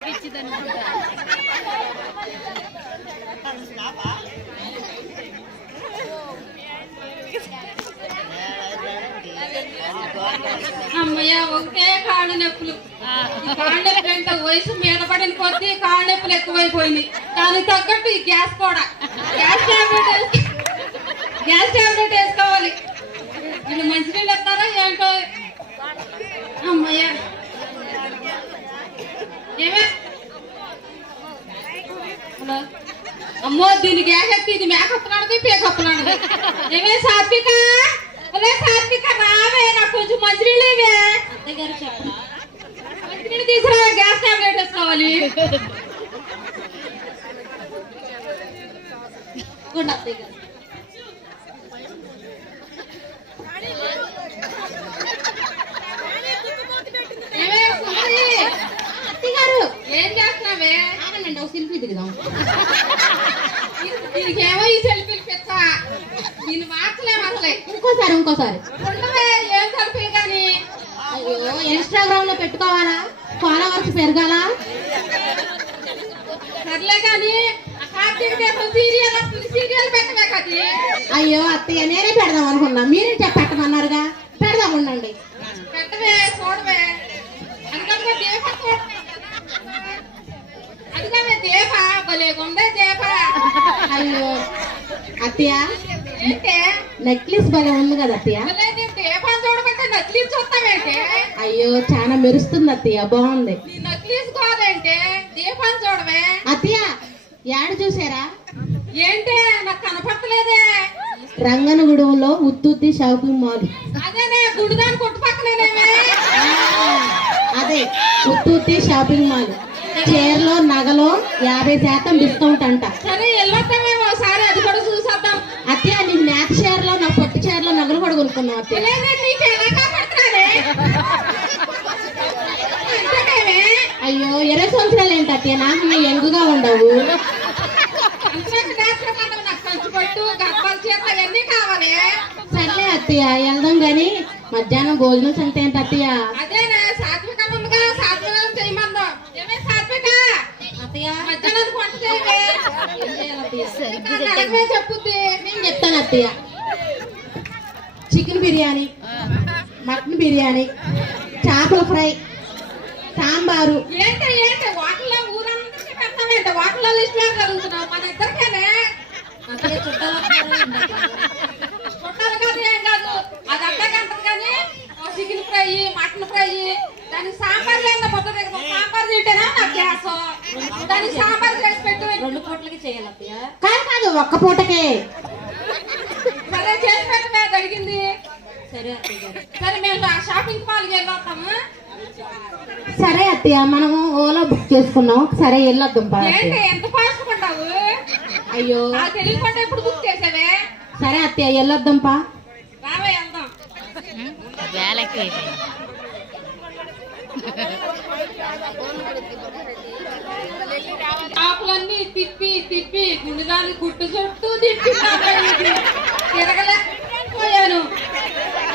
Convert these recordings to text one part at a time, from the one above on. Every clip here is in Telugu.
అమ్మయ్య ఒకటే కాళ్ళ నొప్పులు. కాళ్ళ నొప్పులు అంటే వయసు మీద పడిన కొద్దీ కాళ్ళ నొప్పులు ఎక్కువైపోయింది. దానికి తగ్గట్టు ఈ గ్యాస్ కూడా గ్యాస్ టాబ్లెట్ వేసుకోవాలి. వీళ్ళు మంచినీళ్ళు ఎత్తారా ఏంటో. అమ్మయ్య ఏమే అమ్మో దీని గ్యాస్ ఎత్తి ఇది మేకప్ నాడు పేకప్ నాడు. ఏమే సాత్విక సాత్విక రావే, నాకు కొంచెం మంచినీళ్ళు ఇవే. అత్తయ్య గారు చెప్పండి, మంచినీళ్ళు తీసుకురా, గ్యాస్ టాబ్లెట్ వేసుకోవాలి. అత్తయ్య గారు ఏం చేస్తున్నావే? ఆగండి, ఒక సెల్ఫీ దిగుదాం. దీనికేమో ఈ సెల్ఫీలు పెద్ద, దీన్ని మార్చలేము అసలే. ఇంకోసారి ఉండవే, ఏం సెల్ఫీ కానీ. అయ్యో, ఇన్స్టాగ్రామ్ లో పెట్టుకోవాలా? ఫాలోవర్స్ పెరగాల? సర్లే కానీ సీరియల్ పెట్టవే కది. అయ్యో అత్తయ్య, నేనే పెడదాం అనుకున్నా, మీరే పెట్టమన్నారుగా. పెడదాం, ఉండండి. పెట్టవే, చూడవే. అందుకని అదిగవే దీప, భలేగుందే దీప. అయ్యో అత్తయ్య, నెక్లెస్ భలే ఉంది కదా అత్తయ్య. దీపాన్ని చూడమంటే నెక్లెస్ చూస్తావేంటి? అయ్యో చాలా మెరుస్తుంది అత్తయ్య, బాగుంది. నెక్లెస్ కాదంటే దీపాన్ని చూడవే. అత్తయ్య యాడ్ చూసారా? ఏంటి నాకు కనపడతలేదే. రంగనగూడెంలో ఉత్తుత్తి షాపింగ్ మాల్. అదేనే గుడిదాని కొట్టు పక్కనేనేమే. అదే ఉత్తుత్తి షాపింగ్ మాల్. చీరలో నగలో 50% డిస్కౌంట్ అంట. సరే వెళ్ళొద్దామేమో ఒకసారి, అది కూడా చూసేద్దాం. అత్తయ్య నీకు నేత చీరలో, నా పట్టు చీరలో నగలు కూడా కొనుక్కున్నావు అత్తయ్య. అయ్యో 20 సంవత్సరాలు ఏంటి అత్తయ్య, నాకు నీ ఎంగుగా ఉండవు. సర్లే అత్తయ్య వెళ్దాం గాని, మధ్యాహ్నం భోజనం సంగతి ఏంటి అత్తయ్య? అదేనా సాత్విక చేయమందాం. చెప్పుద్ది, నేను చెప్తాను అత్తయ్య. చికెన్ బిర్యానీ, మటన్ బిర్యానీ, చేపల ఫ్రై, సాంబారు. ఏంటి వాటిలో ఊరందరికీ పెడతామేంటి? వాటిలో లిస్ట్ లాగా జరుగుతున్నావు మన ఇద్దరికేనే. చుట్టాలు కాదు, ఏం కాదు, అది అర్థగంటది కానీ. చికెన్ ఫ్రై, మటన్ ఫ్రై, దానికి సాంబార్ లేదా పొద్దు సాంబార్ తింటేనా నాకు గ్యాస్. దానికి సాంబార్ చేసి పెట్టు. 2 పూటలకి చేయాలి కాదు, ఒక్క పూటకే. సరే చేసి పెట్టమే అడిగింది. సరే అత్తయ్య, సరే మేము షాపింగ్ మాల్కి వెళ్ళొస్తాము. సరే అత్తయ్య, మనము ఓలా బుక్ చేసుకున్నాం. సరే వెళ్ళొద్దాం. ఏంటి ఎంత ఫాస్ట్ కొంటావు? అయ్యో తెలియకుండా ఎప్పుడు బుక్ చేసావే. సరే అత్తయ్య వెళ్ళొద్దాం పా. రావే వెళ్దాం. షాపులన్నీ తిప్పి గుండెదాన్ని గుట్టు చుట్టూ తిప్పి తిరగలేకపోయాను.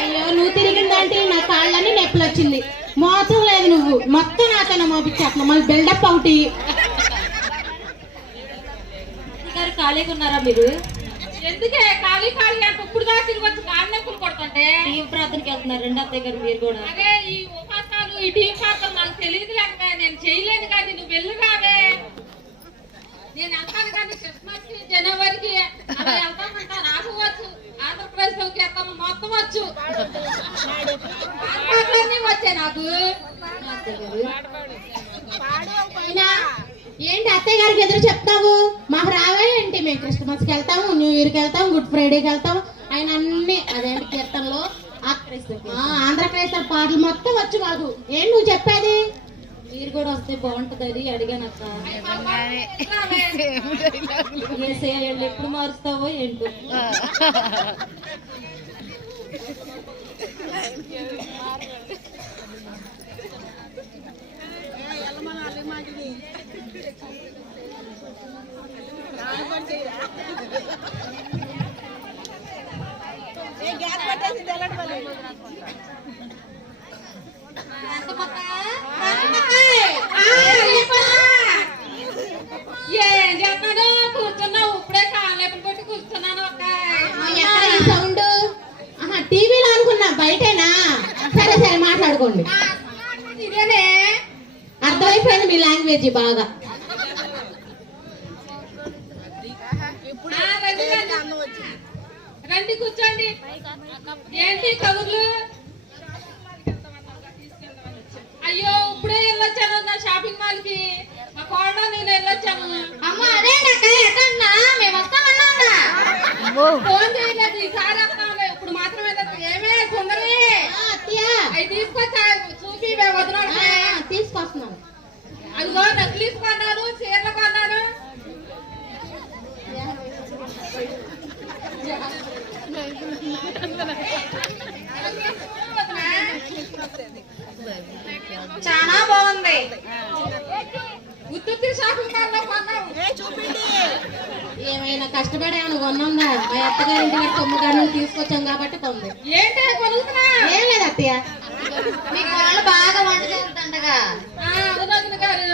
అయ్యో నువ్వు తిరిగిందంటే నా కాళ్ళని నొప్పులు వచ్చింది. మోసం లేదు, నువ్వు మొత్తం నాతోనే మోపించేస్తున్నావు. మళ్ళీ బిల్డప్ అవుటి. ఖాళీగా ఉన్నారా మీరు? ఎందుకే ఖాళీ అంటే ఇప్పుడు దాకా తిరిగి వచ్చి కాళ్ళ నొప్పులు కొడుతుంటే టీం ప్రార్థనకి వెళ్తున్నారు. రెండో అత్తయ్య గారు మీరు కూడా. అదే ఈ ఉపాసాలు, ఈ టీం ప్రార్థన నాకు తెలియదు లేకవే, నేను చేయలేను. కానీ నువ్వు వెళ్ళి రావే. నేను వెళ్తాను కానీ క్రిస్మస్ కి, జనవరికి అలా వెళ్తామంటా. నాకు వచ్చు, ఆంధ్రప్రదేశ్ లోకి వెళ్తాము, మొత్తం వచ్చు. వచ్చాయి నాకు. ఏంటి అత్తయ్య గారికి ఎదురు చెప్తావు? మాకు రావే ఏంటి? మేము క్రిస్మస్కి వెళ్తాము, న్యూ ఇయర్కి వెళ్తాము, గుడ్ ఫ్రైడేకి వెళ్తాము. ఆయన అన్ని అదేంటి కీర్తనలో ఆంధ్రప్రదేశ్ పాటలు మొత్తం వచ్చు మాకు. ఏం నువ్వు చెప్పేది? మీరు కూడా వస్తే బాగుంటది అది అడిగాను అక్క. ఎప్పుడు మారుస్తావో ఏంటో. గ్యాస్ పట్టేసి అర్థమైపోయింది మీ లాంగ్వేజ్ బాగా. రండి కూర్చోండి. ఏంటి కబుర్లు? అయ్యో ఇప్పుడే వెళ్ళొచ్చాను నా షాపింగ్ మాల్ కి. మా కోడ నేను వెళ్ళొచ్చాను. అమ్మ అదే మేము వస్తామన్నా ఫోన్ చేయలేదు. ఈసారి వస్తాంలే. ఇప్పుడు మాత్రమే ఏమే సుందరి అవి తీసుకొచ్చా చూపి వదిలాడు. తీసుకొస్తున్నాను. అదిగో నక్లీస్ కొన్నాను, చీరలు కొన్నాను. చాలా బాగుంది. గుర్తు షాపింగ్ మాల్ లో కొన్నావు. ఏమైనా కష్టపడి ఏమైనా కొన్నాందా? మా అత్తగారింటి గారి తొమ్మిది తీసుకొచ్చాం కాబట్టి కొంది. ఏంటి కొనుక్కున్నా? ఏం లేదు అత్తయ్య. మీకు వాళ్ళు బాగా వంట చేస్తుండగా అవును గారు.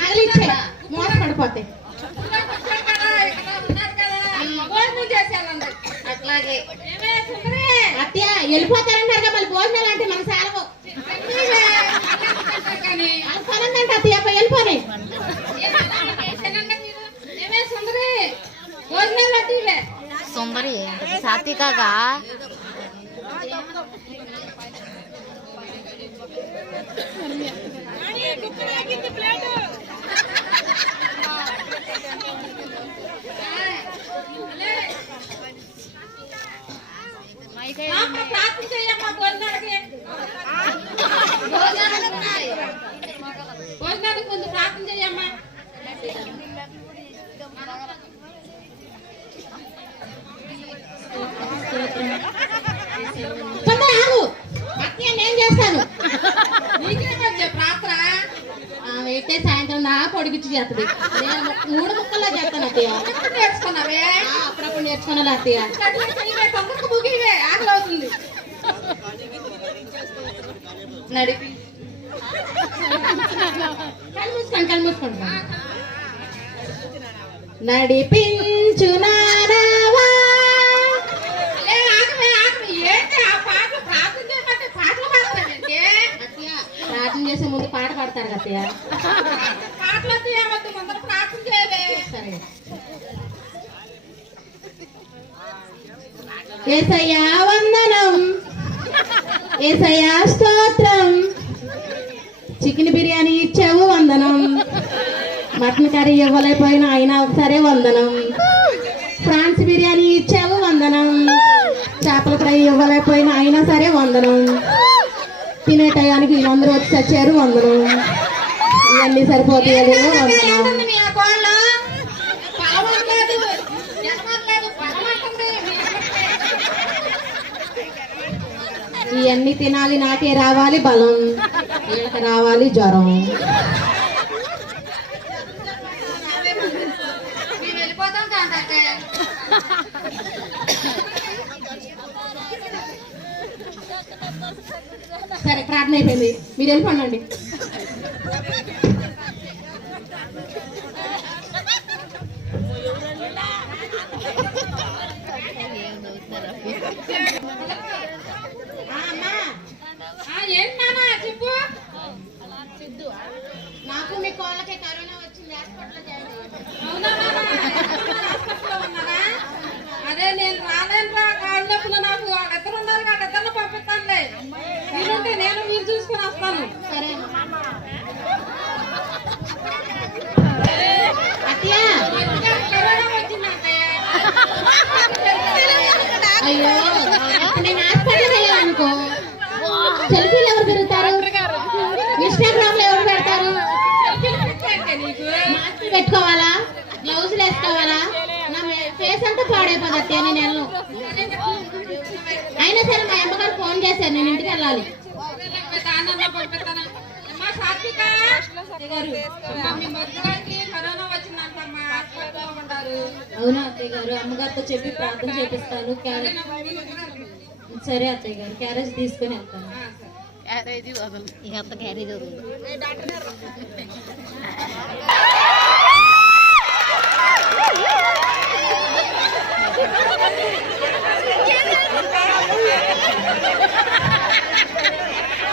నగలిచ్చే మోస పడిపోతే అట్లాగే అత్తయ్య వెళ్ళిపోతారంటారు. మళ్ళీ భోజనాలు అంటే మన సెలవు పనందంటే అత్తయ్య వెళ్ళిపోయి భోజనాలు అంటే సుందరి సాత్వికగా ప్రార్థన చెయ్యమ్మా. భోజనానికి ముందు ప్రార్థన చెయ్యమ్మా. నేను చేస్తాను. నీకేమో ప్రార్థన అయితే సాయంత్రం నా పొడిగిచ్చి చేస్తుంది. నేను 3 ముక్కల్లో చేస్తాను అత్తయ్య. నేర్చుకున్నావే? అప్పుడప్పుడు నేర్చుకున్నాను అత్తయ్య. తొందరగా ముగివే ఆకలి అవుతుంది. నడిపి కళ్ళు మూసుకోండి. నడిపించు నారావా. ఏంటి ఆ పాటలు ప్రార్థన చేయమంటే పాటలు పాడతానంటే ప్రార్థన చేసే ముందు పాట పాడతారు కత్తయ్య. పాటలు వద్దు ఏమద్దు ముందర ప్రార్థన చేయలే. సరే. యేసయ్యా వందనం, యేసయ్యా స్తోత్రం. చికెన్ బిర్యానీ ఇచ్చావు వందనం. మటన్ కర్రీ ఇవ్వలేకపోయినా అయినా ఒకసారి వందనం. ప్రాన్స్ బిర్యానీ ఇచ్చావు వందనం. చేపల ఫ్రై ఇవ్వలేకపోయినా అయినా సరే వందనం. తినే టయానికి వీళ్ళందరూ వచ్చి చచ్చారు వందనం. ఇవన్నీ సరిపోతాయి వందనం. ఇవన్నీ తినాలి. నాకే రావాలి బలం, వీళ్ళకి రావాలి జ్వరం. సరే ప్రార్థన అయిపోయింది. మీరు వెళ్ళిపోండి. ఏంటన్నా చెప్పు. నాకు మీ కోళ్ళకి కరోనా వచ్చింది. అవునా హాస్పిటల్లో ఉన్నారా? అదే నేను రాలేను రా. కాళ్ళ నొప్పులు నాకు వాళ్ళిద్దరు ఉన్నారు. వాళ్ళిద్దరిని పంపిస్తానులే. మీరుంటే నేను మీరు చూసుకుని వస్తాను. సరే కరోనా వచ్చిందంటే అయ్యో నేను హాస్పిటల్కి వెళ్ళాలనుకో సెల్ఫీలు ఎవరు పెరుగుతారు? ఇన్స్టాగ్రామ్ లో ఎవరు పెడతారు? మాస్క్ పెట్టుకోవాలా, గ్లౌజులు వేసుకోవాలా? నా ఫేస్ అంతా పాడైపోతుంది. నేను వెళ్ళను. అయినా సరే మా అమ్మగారు ఫోన్ చేశారు, నేను ఇంటికి వెళ్ళాలి. అవునా అత్తయ్య గారు? అమ్మగారితో చెప్పి ప్రార్థన చేపిస్తాను. సరే అత్తయ్య గారు, క్యారేజ్ తీసుకొని వెళ్తాను. క్యారేజ్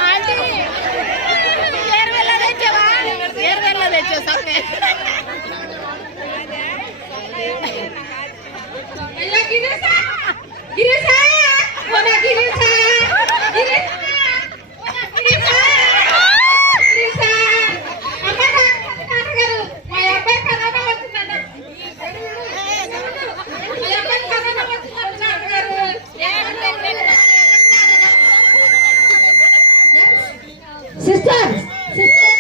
ఆంటీ అయ్యో గిరీశా గిరీశా ఓనా గిరీశా గిరీశా గిరీశా గిరీశా అమ్మ నాన్నగారు మా అబ్బాయి కరోనా వచ్చిందంట మా అబ్బాయి కరోనా వచ్చిందంట నాన్నగారు సిస్టర్ సిస్టర్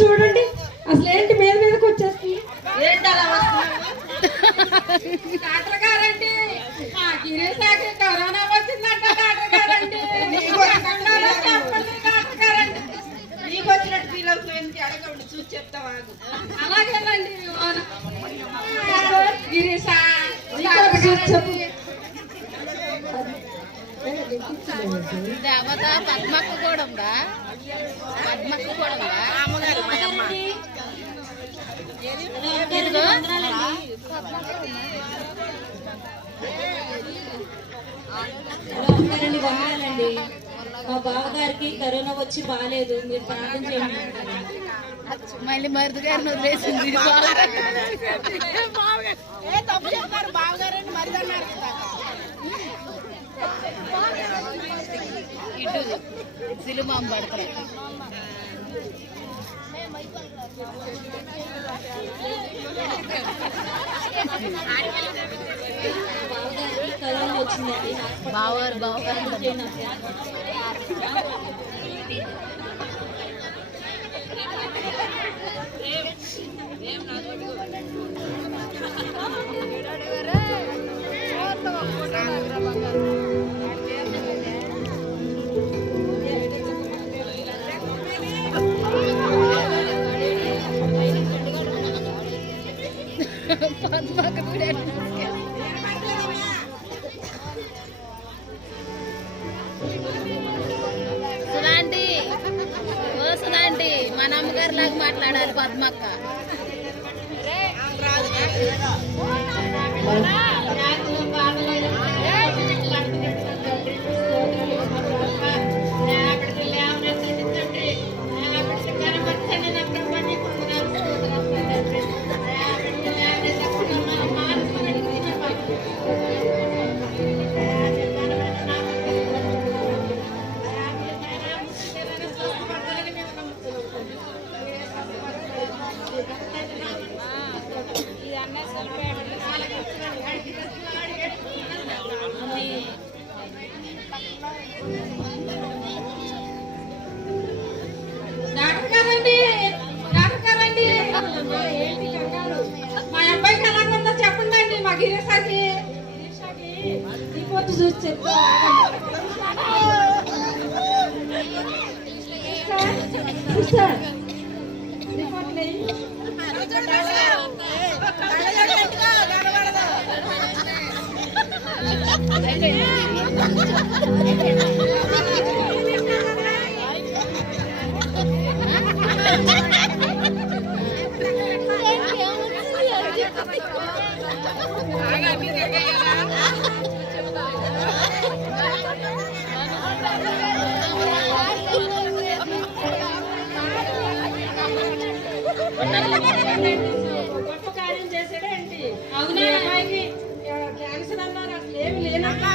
చూడండి అసలు ఏంటి మీద మీదకి వచ్చేస్తుంది ఏంటి అలా వస్తున్నావు డాక్టర్ గారండి మా గిరీశాకి కరోనా వచ్చిందంట డాక్టర్ గారండి చెప్పండి డాక్టర్ గారండి నీకు వచ్చినట్టు ఫీల్ అవుతుంది అడగండి చూసి చెప్తావా అలాగేనండి గిరీశా చెప్పు దేవత పద్మక్క కూడా ఉందా పద్మక్క కూడా ఉందా అమ్మగారు మా అమ్మ ఇదిగో వందనండి వందనాలండి మా బావగారికి కరోనా వచ్చి బాగాలేదు మీరు ప్రార్థన చేయండి మళ్ళీ మరుదు గారిని వదిలేసింది తప్పు చెప్పారు బావగారని మరి అన్నారు ఇటు సిలుమాం పడతారు బావగారికి కరోనా వచ్చిందండి బావారు బావగారు పద్మక్క కూడా సుధాంటి ఓ సుధాంటి మన అమ్మగారి లాగా మాట్లాడాలి పద్మక్క డాక్టర్ గారండి డాక్టర్ గారండి మా అబ్బాయికి ఎలాగుందో చెప్పండి మా గిరీశాకి రిపోర్ట్ చూసి చెప్తా సిస్టర్ రిపోర్ట్ లేదు గొప్ప కార్యం చేశాడేంటి అవునా? మీ అమ్మాయికి క్యాన్సర్ అన్నారు అసలు ఏమి లేనమ్మా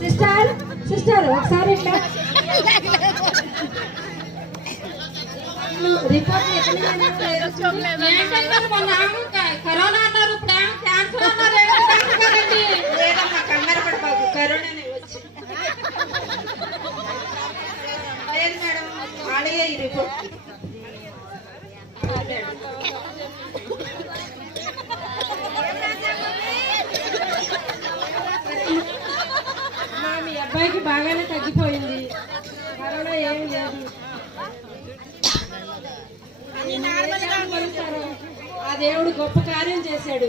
సిస్టర్ సిస్టర్ ఒకసారి ఇట్లా రిపోర్ట్ ఏంటంటే మొన్న కరోనా అన్నారు ఇప్పుడు క్యాన్సర్ అన్నారు ఏంటి డాక్టర్ గారండి లేదమ్మా కంగారు పడబాబు కరోనానే వచ్చి లేదు మేడం ఆడయ్య ఈ రిపోర్ట్ మీ అబ్బాయికి బాగానే తగ్గిపోయింది కరోనా ఏం లేదు ఆ దేవుడు గొప్ప కార్యం చేశాడు